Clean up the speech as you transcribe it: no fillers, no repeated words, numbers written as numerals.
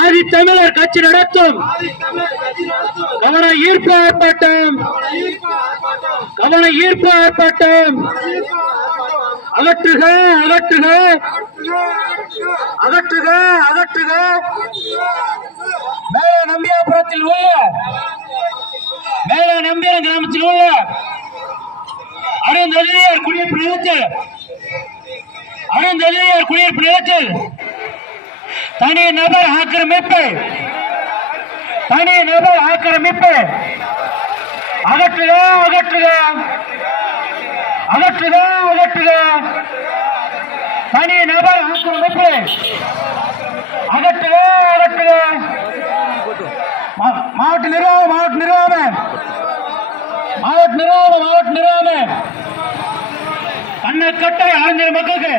ஆதித்தமிழர் கட்சி நடத்தும் கவன ஈர்ப்பு ஆர்ப்பாட்டம் அகற்றுக அகற்றுக அகற்றுக அகற்றுக மேல நம்பியாபுரத்தில் உள்ள மேல நம்பியார் கிராமத்தில் உள்ள அருந்ததியார் குடியிருப்பு நிலத்தில் தனி நபர் ஆக்கிரமிப்பு அகற்றுக அகற்றுக அகற்றுக அகற்றுக தனி நபர் ஆக்கிரமிப்பு அகற்றுக அகற்றுக மாவட்ட நிர்வாகம் கண்ணக்கட்டை ஆழ்ந்த மக்களுக்கு